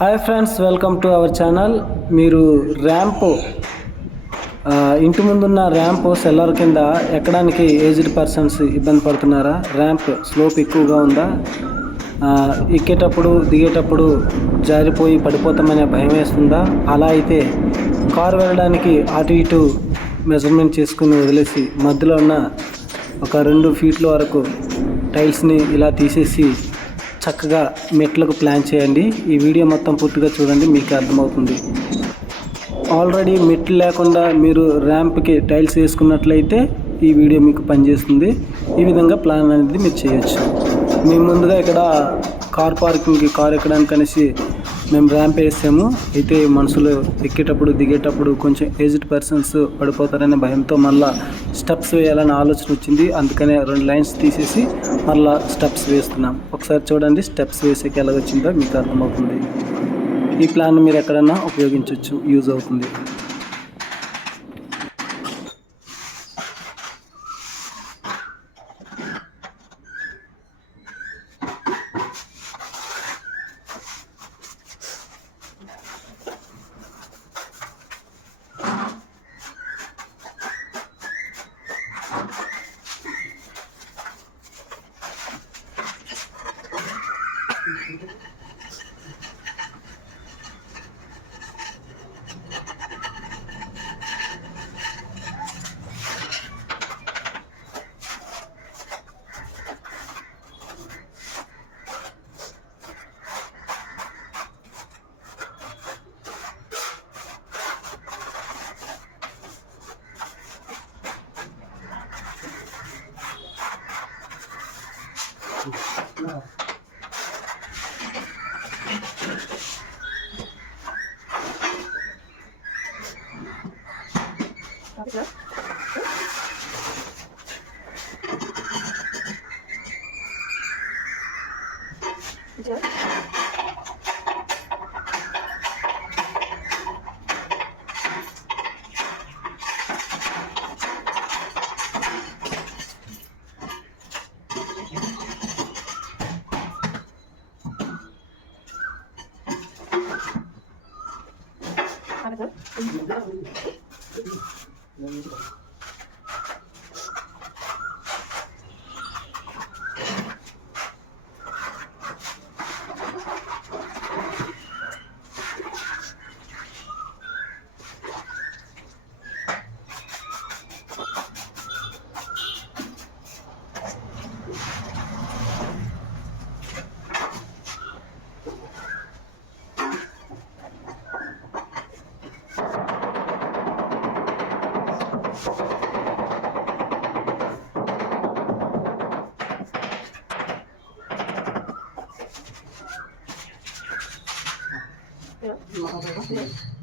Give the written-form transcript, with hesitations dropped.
Hi friends, welcome to our channel. మీరు ramp ఇంటి ముందున్న ర్యాంప్ సెల్లర్ కింద ఎక్కడానికి ఏజ్డ్ పర్సన్స్ ఇబ్బంది పడుతున్నారా? ర్యాంప్ స్లోప్ ఎక్కువగా ఉందా? ఎక్కేటప్పుడు దిగేటప్పుడు జారిపోయి పడిపోతామనే భయం వేస్తుందా? అలా అయితే కారు వెళ్ళడానికి అటు ఇటు మెజర్మెంట్ చేసుకుని వదిలేసి మధ్యలో ఉన్న ఒక 2 ఫీట్ల వరకు టైల్స్ని ఇలా తీసేసి చక్కగా మెట్లకు ప్లాన్ చేయండి. ఈ వీడియో మొత్తం పూర్తిగా చూడండి, మీకు అర్థమవుతుంది. ఆల్రెడీ మెట్లు లేకుండా మీరు ర్యాంప్కి టైల్స్ వేసుకున్నట్లయితే ఈ వీడియో మీకు పనిచేస్తుంది. ఈ విధంగా ప్లాన్ అనేది మీరు చేయొచ్చు. మేము ముందుగా ఇక్కడ కార్ పార్కింగ్కి కార్ ఎక్కడానికి అనేసి మేము ర్యాంప్ వేసాము. అయితే మనుషులు ఎక్కేటప్పుడు దిగేటప్పుడు కొంచెం ఏజ్డ్ పర్సన్స్ పడిపోతారనే భయంతో మళ్ళీ స్టెప్స్ వేయాలని ఆలోచన వచ్చింది. అందుకనే 2 లైన్స్ తీసేసి మళ్ళీ స్టెప్స్ వేస్తున్నాం. ఒకసారి చూడండి, స్టెప్స్ వేసేకి ఎలా వచ్చిందో మీకు అర్థమవుతుంది. ఈ ప్లాన్ మీరు ఎక్కడన్నా ఉపయోగించవచ్చు, యూజ్ అవుతుంది. Yeah.